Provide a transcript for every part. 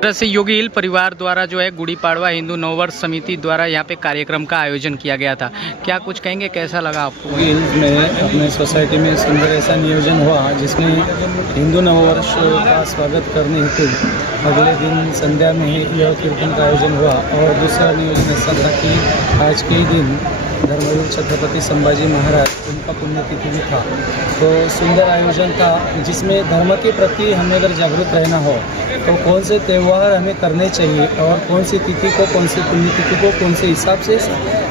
तरह से योगी हिल परिवार द्वारा जो है गुड़ी पाड़वा हिंदू नववर्ष समिति द्वारा यहाँ पे कार्यक्रम का आयोजन किया गया था। क्या कुछ कहेंगे, कैसा लगा आपको? योगी हिल्स में अपने सोसाइटी में सुंदर ऐसा नियोजन हुआ जिसमें हिंदू नववर्ष का स्वागत करने हेतु अगले दिन संध्या में ही यह कीर्तन का आयोजन हुआ। और दूसरा नियोजन ऐसा था कि आज के ही दिन धर्मवीर छत्रपति संभाजी महाराज उनका पुण्यतिथि भी था, तो सुंदर आयोजन था जिसमें धर्म के प्रति हमें अगर जागरूक रहना हो तो कौन से त्यौहार हमें करने चाहिए और कौन सी तिथि को, कौन सी पुण्यतिथि को कौन से हिसाब से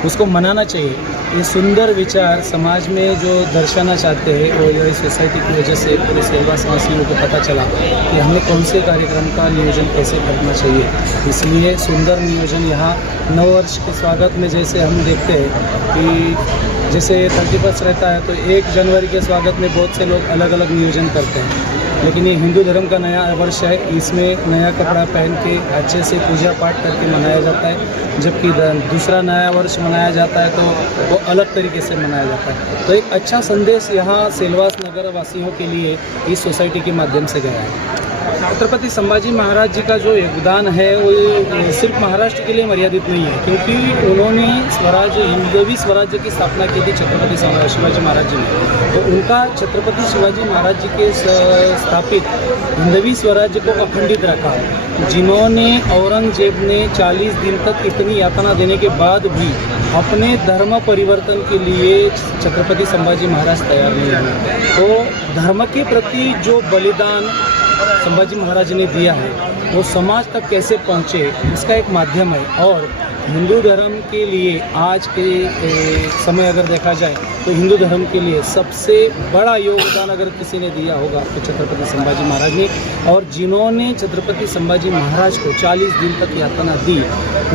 उसको मनाना चाहिए, ये सुंदर विचार समाज में जो दर्शाना चाहते हैं वो यह सोसाइटी की वजह से पूरे सेवावासियों को पता चला कि हमें कौन से कार्यक्रम का नियोजन कैसे करना चाहिए। इसलिए सुंदर नियोजन यहाँ नववर्ष के स्वागत में जैसे हम देखते हैं कि जैसे 31 रहता है तो 1 जनवरी के स्वागत में बहुत से लोग अलग अलग नियोजन करते हैं, लेकिन ये हिंदू धर्म का नया वर्ष है, इसमें नया कपड़ा पहन के अच्छे से पूजा पाठ करके मनाया जाता है। जबकि दूसरा नया वर्ष मनाया जाता है तो वो अलग तरीके से मनाया जाता है। तो एक अच्छा संदेश यहाँ सेलवास नगर वासियों के लिए इस सोसाइटी के माध्यम से गया है। छत्रपति संभाजी महाराज जी का जो योगदान है वो सिर्फ महाराष्ट्र के लिए मर्यादित नहीं है, क्योंकि उन्होंने हिंदवी स्वराज्य की स्थापना की थी छत्रपति शिवाजी महाराज जी ने। तो उनका छत्रपति शिवाजी महाराज जी के स्थापित हिंदवी स्वराज्य को अखंडित रखा, जिन्होंने औरंगजेब ने 40 दिन तक इतनी यातना देने के बाद भी अपने धर्म परिवर्तन के लिए छत्रपति संभाजी महाराज तैयार नहीं हुए। तो धर्म के प्रति जो बलिदान संभाजी महाराज ने दिया है वो समाज तक कैसे पहुँचे इसका एक माध्यम है। और हिंदू धर्म के लिए आज के समय अगर देखा जाए तो हिंदू धर्म के लिए सबसे बड़ा योगदान अगर किसी ने दिया होगा तो छत्रपति संभाजी महाराज ने। और जिन्होंने छत्रपति संभाजी महाराज को 40 दिन तक यातना दी,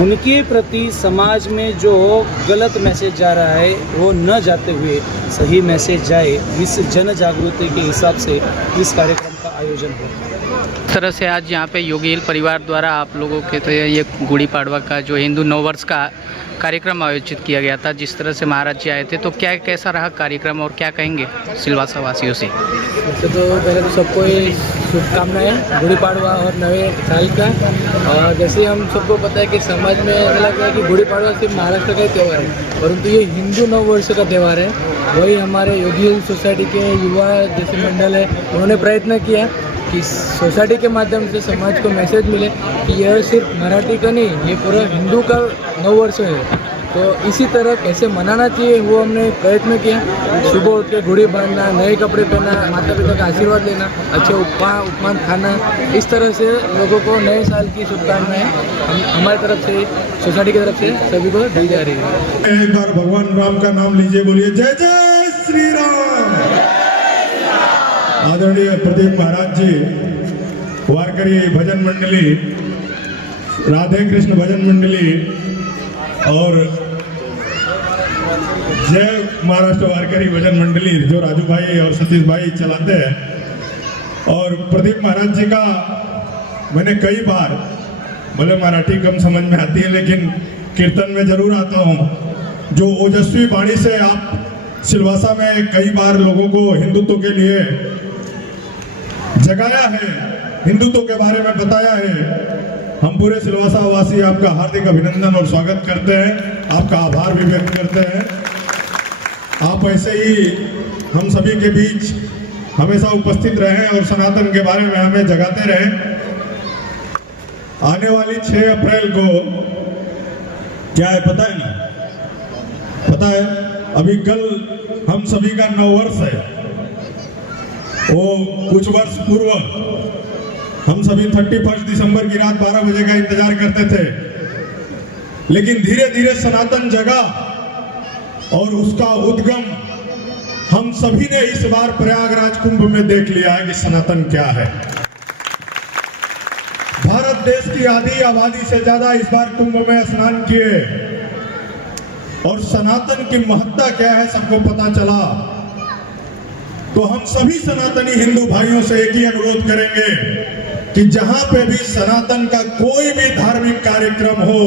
उनके प्रति समाज में जो गलत मैसेज जा रहा है वो न जाते हुए सही मैसेज जाए, इस जन जागृति के हिसाब से इस कार्यक्रम का आयोजन हुआ। इस तरह से आज यहाँ पे योगी हिल परिवार द्वारा आप लोगों के तो ये गुड़ी पाड़वा का जो हिंदू नववर्ष का कार्यक्रम आयोजित किया गया था, जिस तरह से महाराज जी आए थे, तो क्या कैसा रहा कार्यक्रम और क्या कहेंगे सिलवासा वासियों से? वैसे तो पहले तो सबको शुभकामनाएं गुड़ी पाड़वा और नए साल का। और जैसे हम सबको पता है कि समाज में ऐसा लगता है कि गुड़ी पाड़वा सिर्फ महाराष्ट्र का ही त्यौहार है, परंतु ये हिंदू नववर्ष का त्यौहार है। वही हमारे योगी हिल सोसाइटी के युवा जैसे मंडल है, उन्होंने प्रयत्न किया कि सोसाइटी के माध्यम से समाज को मैसेज मिले कि यह सिर्फ मराठी का नहीं, ये पूरा हिंदू का नववर्ष है। तो इसी तरह कैसे मनाना चाहिए वो हमने प्रयत्न किया। सुबह उठ के गुड़ी बांधना, नए कपड़े पहनना, माता पिता का आशीर्वाद लेना, अच्छे उपमान खाना, इस तरह से लोगों को नए साल की शुभकामनाएं हमारी तरफ से, सोसाइटी की तरफ से सभी को दी जा रही है। एक बार भगवान राम का नाम लीजिए, बोलिए जय जय श्री राम। आदरणीय प्रदीप महाराज जी, वारकरी भजन मंडली, राधे कृष्ण भजन मंडली और जय महाराष्ट्र वारकरी भजन मंडली जो राजू भाई और सतीश भाई चलाते हैं। और प्रदीप महाराज जी का मैंने कई बार, भले मराठी कम समझ में आती है लेकिन कीर्तन में जरूर आता हूँ, जो ओजस्वी वाणी से आप सिलवासा में कई बार लोगों को हिंदुत्व के लिए जगाया है, हिंदुत्व के बारे में बताया है। हम पूरे सिलवासा वासी आपका हार्दिक अभिनंदन और स्वागत करते हैं, आपका आभार भी व्यक्त करते हैं। आप ऐसे ही हम सभी के बीच हमेशा उपस्थित रहें और सनातन के बारे में हमें जगाते रहें। आने वाली 6 अप्रैल को क्या है पता है ना? पता है, अभी कल हम सभी का नववर्ष है। वो कुछ वर्ष पूर्व हम सभी 31 दिसंबर की रात 12 बजे का इंतजार करते थे, लेकिन धीरे धीरे सनातन जगा और उसका उद्गम हम सभी ने इस बार प्रयागराज कुंभ में देख लिया है कि सनातन क्या है। भारत देश की आधी आबादी से ज्यादा इस बार कुंभ में स्नान किए और सनातन की महत्ता क्या है सबको पता चला। तो हम सभी सनातनी हिंदू भाइयों से एक ही अनुरोध करेंगे कि जहां पे भी सनातन का कोई भी धार्मिक कार्यक्रम हो,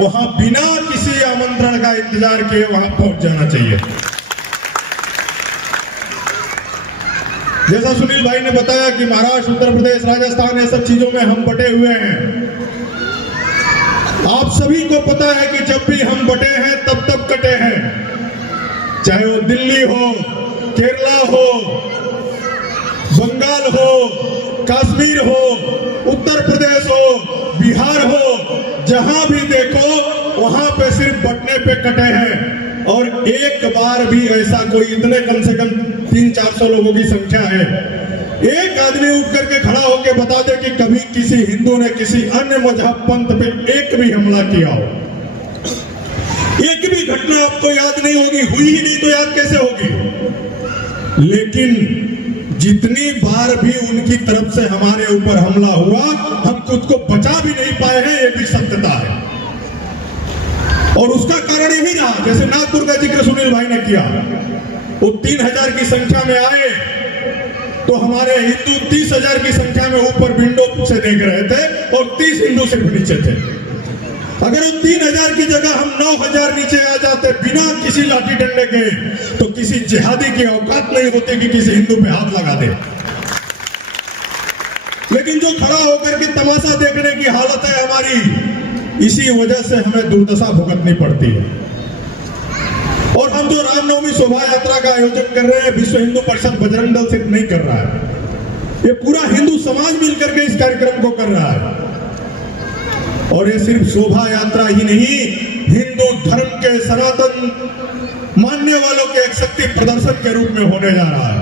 वहां बिना किसी आमंत्रण का इंतजार किए वहां पहुंच जाना चाहिए। जैसा सुनील भाई ने बताया कि महाराष्ट्र, उत्तर प्रदेश, राजस्थान, ये सब चीजों में हम बटे हुए हैं, सभी को पता है कि जब भी हम बटे हैं तब तब कटे हैं, चाहे वो दिल्ली हो, केरला हो, बंगाल हो, कश्मीर हो, उत्तर प्रदेश हो, बिहार हो, जहां भी देखो वहां पे सिर्फ बटने पे कटे हैं। और एक बार भी ऐसा कोई, इतने कम से कम 300-400 लोगों की संख्या है, एक आदमी उठ करके खड़ा होकर बता दे कि कभी किसी हिंदू ने किसी अन्य मजहब पंथ पे एक भी हमला किया हो। एक भी घटना आपको याद नहीं होगी, हुई ही नहीं तो याद कैसे होगी। लेकिन जितनी बार भी उनकी तरफ से हमारे ऊपर हमला हुआ, हम खुद को बचा भी नहीं पाए हैं, ये भी सत्यता है। और उसका कारण यही रहा, जैसे नागपुर का जिक्र सुनील भाई ने किया, वो 3000 की संख्या में आए तो हमारे हिंदू 30,000 की संख्या में ऊपर विंडो से देख रहे थे और 30 हिंदू सिर्फ नीचे थे। अगर उन 3000 की जगह हम 9000 नीचे आ जाते बिना किसी लाठी डंडे के, तो किसी जिहादी की औकात नहीं होती कि किसी हिंदू पे हाथ लगा दे। लेकिन जो खड़ा होकर के तमाशा देखने की हालत है हमारी, इसी वजह से हमें दुर्दशा भुगतनी पड़ती है। और हम जो रामनवमी शोभा यात्रा का आयोजन कर रहे हैं, विश्व हिंदू परिषद बजरंग दल सिर्फ नहीं कर रहा है, ये पूरा हिंदू समाज मिलकर के इस कार्यक्रम को कर रहा है। और ये सिर्फ शोभा यात्रा ही नहीं, हिंदू धर्म के सनातन मानने वालों के एक शक्ति प्रदर्शन के रूप में होने जा रहा है।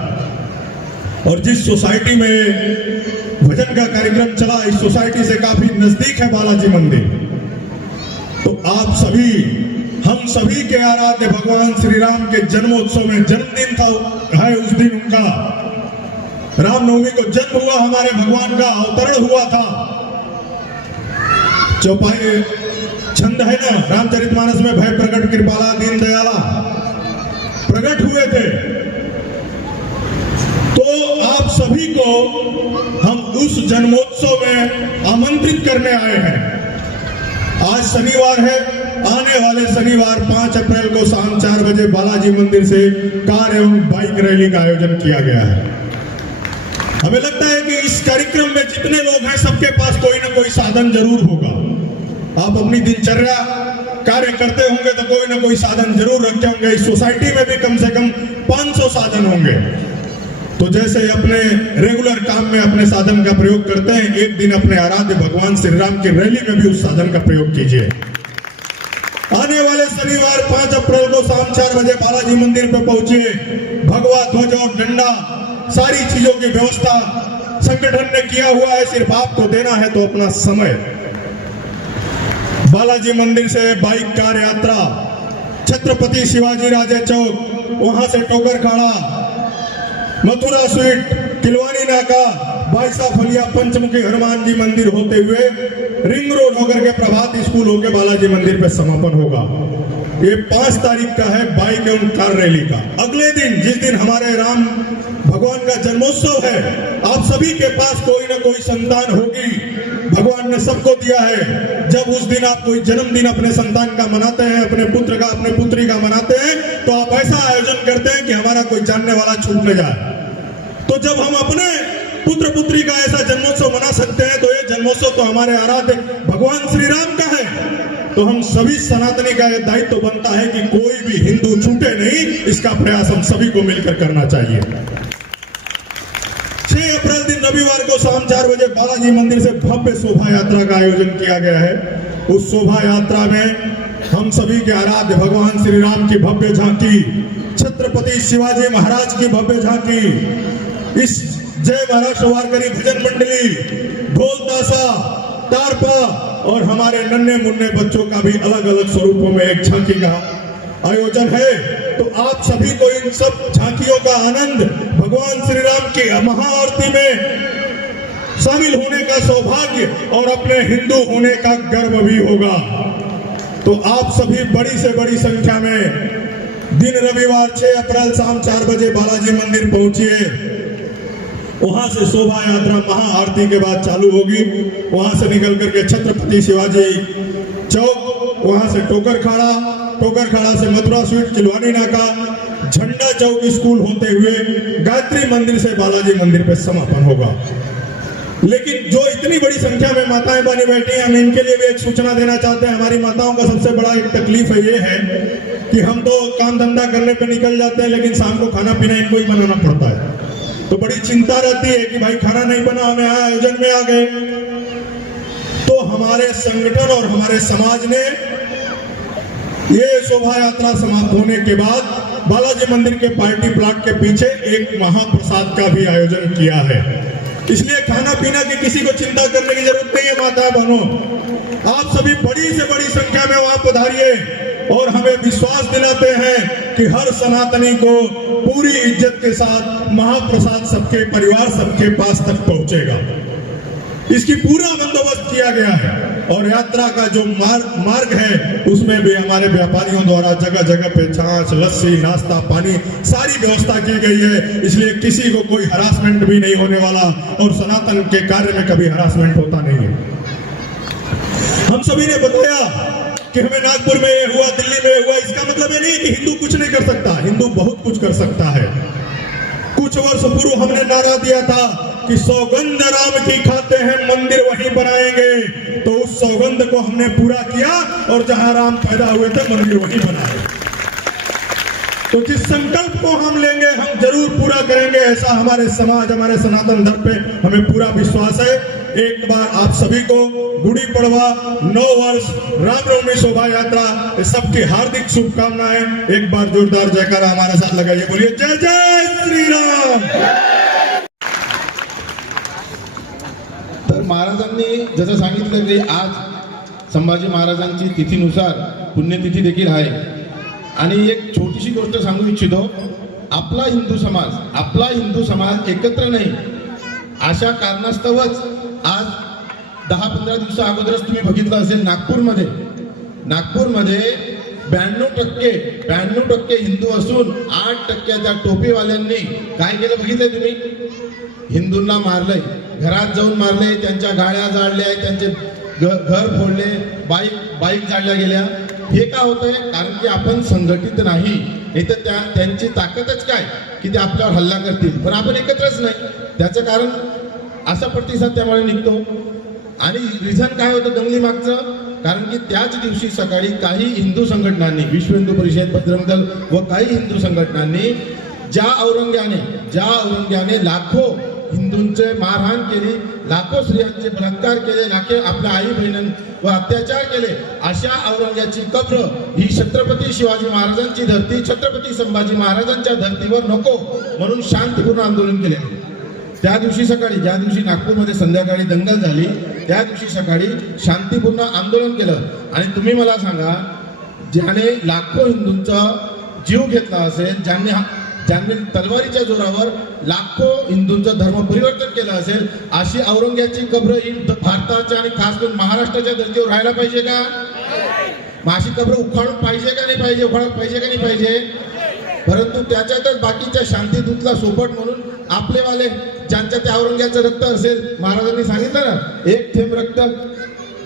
और जिस सोसाइटी में भजन का कार्यक्रम चला, इस सोसाइटी से काफी नजदीक है बालाजी मंदिर। तो आप सभी, हम सभी के आराध्य भगवान श्री राम के जन्मोत्सव में, जन्मदिन था है उस दिन उनका, रामनवमी को जन्म हुआ, हमारे भगवान का अवतरण हुआ था। चौपाई छंद है ना, रामचरितमानस में भय प्रकट कृपाला दीन दयाला प्रकट हुए थे। तो आप सभी को हम उस जन्मोत्सव में आमंत्रित करने आए हैं। आज शनिवार है, आने वाले शनिवार 5 अप्रैल को शाम 4 बजे बालाजी मंदिर से कार एवं बाइक रैली का आयोजन किया गया है। हमें लगता है कि इस कार्यक्रम में जितने लोग हैं, सबके पास कोई ना कोई साधन जरूर होगा। आप अपनी दिनचर्या कार्य करते होंगे तो कोई ना कोई साधन जरूर रखते होंगे। इस सोसाइटी में भी कम से कम 500 साधन होंगे। तो जैसे अपने रेगुलर काम में अपने साधन का प्रयोग करते हैं, एक दिन अपने आराध्य भगवान श्री राम की रैली में भी उस साधन का प्रयोग कीजिए। आने वाले शनिवार 5 अप्रैल को शाम 4 बजे बालाजी मंदिर पर पहुंचिए। भगवा ध्वज और डंडा, सारी चीजों की व्यवस्था संगठन ने किया हुआ है, सिर्फ आपको देना है तो अपना समय। बालाजी मंदिर से बाइक कार यात्रा छत्रपति शिवाजी राजे चौक, वहां से टोकर खाड़ा, मथुरा स्वीट, किलवानी नाका, बाईसा फलिया, पंचमुखी हनुमान जी मंदिर होते हुए रिंग रोड होकर के प्रभात स्कूल होकर बालाजी मंदिर पे समापन होगा। ये 5 तारीख का है बाइक एवं कार रैली का। अगले दिन, जिस दिन हमारे राम भगवान का जन्मोत्सव है, आप सभी के पास कोई ना कोई संतान होगी, भगवान ने सबको दिया है। जब उस दिन आप कोई जन्मदिन अपने संतान का मनाते हैं, अपने पुत्र का, अपने पुत्री का मनाते हैं, तो आप ऐसा आयोजन करते हैं कि हमारा कोई जानने वाला छूट न जाए। तो जब हम अपने पुत्र पुत्री का ऐसा जन्मोत्सव मना सकते हैं, तो ये जन्मोत्सव तो हमारे आराध्य भगवान श्री राम का है। तो हम सभी सनातनी का यह दायित्व तो बनता है कि कोई भी हिंदू छूटे नहीं, इसका प्रयास हम सभी को मिलकर करना चाहिए। 6 अप्रैल दिन रविवार को शाम 4 बजे बालाजी मंदिर से भव्य शोभा यात्रा का आयोजन किया गया है। उस शोभा यात्रा में हम सभी के आराध्य भगवान श्री राम की भव्य झांकी, छत्रपति शिवाजी महाराज की भव्य झांकी, इस जय महाराष्ट्र वारकरी भजन मंडली, ढोल ताशा, तारपा और हमारे नन्हे मुन्ने बच्चों का भी अलग अलग स्वरूपों में एक झांकी का आयोजन है। तो आप सभी को इन सब झांकियों का आनंद, भगवान श्री राम की महाआरती में शामिल होने का सौभाग्य और अपने हिंदू होने का गर्व भी होगा। तो आप सभी बड़ी से बड़ी संख्या में दिन रविवार 6 अप्रैल शाम 4 बजे बालाजी मंदिर पहुंचिए। वहां से शोभा यात्रा महाआरती के बाद चालू होगी। वहां से निकल करके छत्रपति शिवाजी चौक, वहां से टोकर खाड़ा से मथुरा स्वीट, किलवानी नाका, झंडा चौक स्कूल होते हुए गायत्री मंदिर से बालाजी मंदिर पे समापन होगा। लेकिन जो इतनी बड़ी संख्या में माताएं बनी बैठी हैं, हम इनके लिए भी एक सूचना देना चाहते हैं। हमारी माताओं का सबसे बड़ा एक तकलीफ है ये है कि हम तो काम धंधा करने पे निकल जाते हैं, लेकिन शाम को खाना पीना इनको ही बनाना पड़ता है। तो बड़ी चिंता रहती है कि भाई खाना नहीं बना, हमें आयोजन में आ गए। तो हमारे संगठन और हमारे समाज ने ये शोभा यात्रा समाप्त होने के बाद बालाजी मंदिर के पार्टी प्लाट के पीछे एक महाप्रसाद का भी आयोजन किया है। इसलिए खाना पीना की किसी को चिंता करने की जरूरत नहीं है। माता बहनों, आप सभी बड़ी से बड़ी संख्या में वहां पधारिए और हमें विश्वास दिलाते हैं कि हर सनातनी को पूरी इज्जत के साथ महाप्रसाद सबके परिवार सबके पास तक पहुंचेगा। इसकी पूरा बंदोबस्त किया गया है और यात्रा का जो मार्ग है उसमें भी हमारे व्यापारियों द्वारा जगह जगह पे छाछ, लस्सी, नाश्ता, पानी सारी व्यवस्था की गई है। इसलिए किसी को कोई हरासमेंट भी नहीं होने वाला और सनातन के कार्य में कभी हरासमेंट होता नहीं है। हम सभी ने बताया कि हमें नागपुर में ये हुआ, दिल्ली में हुआ, इसका मतलब ये नहीं कि हिंदू कुछ नहीं कर सकता। हिंदू बहुत कुछ कर सकता है। कुछ वर्ष पूर्व हमने नारा दिया था कि सौगंध राम की खाते हैं, मंदिर वहीं बनाएंगे। तो उस सौगंध को हमने पूरा किया और जहां राम पैदा हुए थे मंदिर वहीं बनाए। तो जिस संकल्प को हम लेंगे हम जरूर पूरा करेंगे, ऐसा हमारे समाज, हमारे सनातन धर्म पे हमें पूरा विश्वास है। एक बार आप सभी को गुड़ी पड़वा, नव वर्ष, रामनवमी शोभा यात्रा, सबकी हार्दिक शुभकामनाएं। एक बार जोरदार जयकारा हमारे साथ लगाइए, बोलिए जय जय श्री राम। तर महाराजांनी जसं सांगितलं की आज संभाजी महाराजांची तिथीनुसार पुण्यतिथी देखील आहे आणि एक छोटीशी गोष्ट सांगू इच्छितो। आपला हिंदू समाज एकत्र नाही अशा कारणास्तवच आज 10-15 दिवसा अगोदरच तुम्ही बघितलं असेल नागपूरमध्ये 92% हिंदू असून 8% त्या टोपीवाल्यांनी काय केलं बघितलंय तुम्ही? हिंदूंना मारलंय, घरात जाऊन मारले, त्यांच्या गाड्या जाळल्या, त्यांचे घर फोडले, बाईक जाळल्या गेल्या। हे का होतंय? कारण की आपण संघटित नाही तर त्यांची ताकदच काय की ते आपल्यावर हल्ला करतील, पण आपण एकत्रच नाही। त्याचं कारण असा प्रतिसाद त्यामुळे निघतो। आणि रिझन काय होतं दंगली मागचं? कारण की त्याच दिवशी सकाळी काही हिंदू संघटनांनी, विश्व हिंदू परिषद, बजरंग दल व काही हिंदू संघटनांनी ज्या औरंग्याने लाखो हिंदूंचे मारहाण केली, लाखो स्त्रियांचे बलात्कार केले, लाखो आपल्या आई बहिणींवर अत्याचार केले, अशा औरंग्याची कब्र ही छत्रपती शिवाजी महाराजांची धरती, छत्रपती संभाजी महाराजांच्या धर्तीवर नको म्हणून शांतपूर्ण आंदोलन केले। त्या दिवशी सकाळी, ज्या दिवशी नागपूरमध्ये संध्याकाळी दंगल झाली, त्या दिवशी सकाळी शांतिपूर्ण आंदोलन केलं। आणि तुम्ही मला सांगा, ज्याने लाखो हिंदूंचा जीव घेतला असेल, ज्यांनी तलवारीच्या जोरावर लाखो हिंदूंचं धर्म परिवर्तन केलं असेल, अशी औरंग्याची कब्र ही भारताच्या आणि खास करून महाराष्ट्राच्या धर्तीवर राहायला पाहिजे का? मग अशी कब्र उखाडून पाहिजे का नाही पाहिजे? उखाडत पाहिजे का नाही पाहिजे? परंतु त्याच्यातच बाकीच्या शांतीदूतला सोबत म्हणून आपलेवाले ज्यांच्या त्या औरंग्याचं रक्त असेल, महाराजांनी सांगितलं ना, एक थेंब रक्त,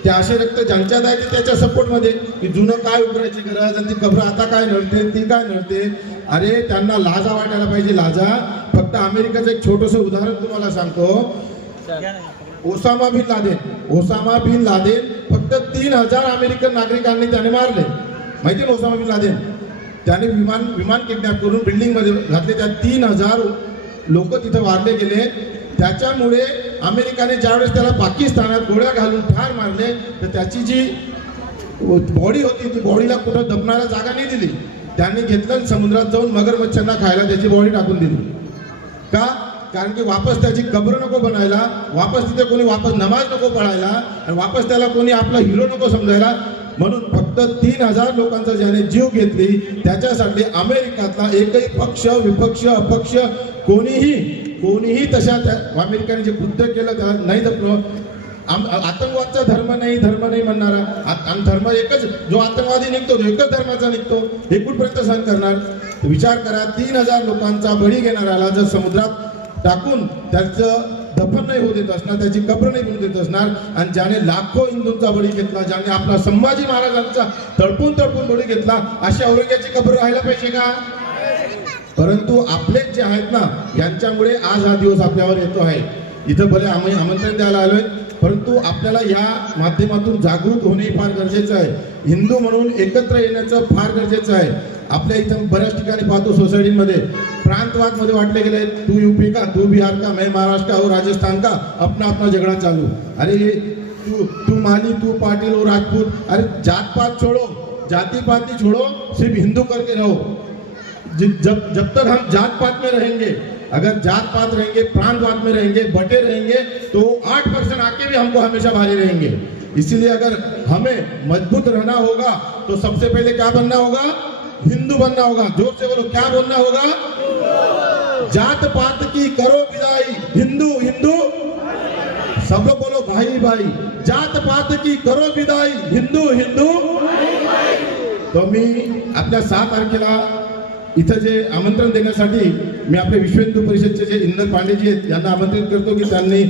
ते असे रक्त ज्यांच्यात आहे ते त्याच्या सपोर्टमध्ये की जुनं काय उकरायची गरज, आणि ती कब्र आता काय नडते, ती काय नडते। अरे त्यांना लाजा वाटायला पाहिजे, लाजा। फक्त अमेरिकेचं एक छोटंसं उदाहरण तुम्हाला सांगतो। ओसामा बिन लादेन फक्त 3000 अमेरिकन नागरिकांनी त्याने मारले, माहिती आहे? ओसामा बिन लादेन त्याने विमान किडनॅप करून बिल्डिंग मध्ये घातले, त्या 3000 लोक तिथे मारले गेले। त्याच्यामुळे अमेरिकाने ज्यावेळेस त्याला पाकिस्तानात गोळ्या घालून ठार मारले, तर त्याची जी बॉडी होती ती बॉडीला कुठं दफनायला जागा नाही दिली। त्यांनी घेतलं समुद्रात जाऊन मगरमच्छांना खायला त्याची बॉडी टाकून दिली। का? कारण की वापस त्याची कब्र नको बनायला, वापस तिथे कोणी नमाज नको पढायला, आणि वापस त्याला कोणी आपला हिरो नको समजायला। म्हणून फक्त 3000 लोकांचा ज्याने जीव घेतली, त्याच्यासाठी अमेरिकातला एकही पक्ष, विपक्ष, अपक्ष कोणीही तशा अमेरिकेने जे कृत्य केलं त्या नाही दपलो। आतंकवादचा धर्म नाही म्हणणारा, धर्म एकच, जो आतंकवादी निघतो तो एकच धर्माचा निघतो, हे कुठपर्यंत सहन करणार? विचार करा, 3000 लोकांचा बळी घेणाऱ्याला जर समुद्रात टाकून त्याचं दफन नाही होऊ देत असणार, त्याची कब्र नाही होऊ देत असणार, आणि ज्याने लाखो हिंदूंचा बळी घेतला, ज्याने आपला संभाजी महाराजांचा तडपून बळी घेतला, अशा औरंग्याची कब्र राहायला पाहिजे का? परंतु आपले जे आहेत ना, यांच्यामुळे आज हा दिवस आपल्यावर येतो आहे। इथं भले आम्ही आमंत्रण द्यायला आलोय, परंतु आपल्याला या माध्यमातून जागृत होणे फार गरजेचं आहे. हिंदू म्हणून एकत्र येण्याचं फार गरजेचं आहे. आपल्या इथं बऱ्याच ठिकाणी पाहतो सोसायटीमध्ये प्रांतवादमध्ये वाटले गेले, तू यूपी का, तू बिहार का, मैं महाराष्ट्र का और राजस्थान का, अपना अपना झगड़ा चालू. अरे तू माली, तू पाटिल और राजपूत, अरे जात पात छोड़ो, जाति पाति छोड़ो, सिर्फ हिंदू करके रहो. जब तक हम जात पात में रहेंगे, अगर जात पात रहेंगे, प्रांतवाद में रहेंगे, बटे रहेंगे, तो 8% आके भी हमको हमेशा भारी रहेंगे. इसीलिए अगर हमें मजबूत रहना होगा तो सबसे पहले क्या बनना होगा? हिंदू बनना होगा. जोर से बोलो, क्या बनना होगा? जात पात की करो विदाई, हिंदू हिंदू, सब लोग बोलो भाई भाई. जात पात की करो विदाई, हिंदू हिंदू. तो मी आपल्या 7 तारखेला इथं जे आमंत्रण देण्यासाठी मी आपल्या विश्व हिंदू परिषदचे जे इंदर पांडेजी आहेत यांना आमंत्रित करतो की त्यांनी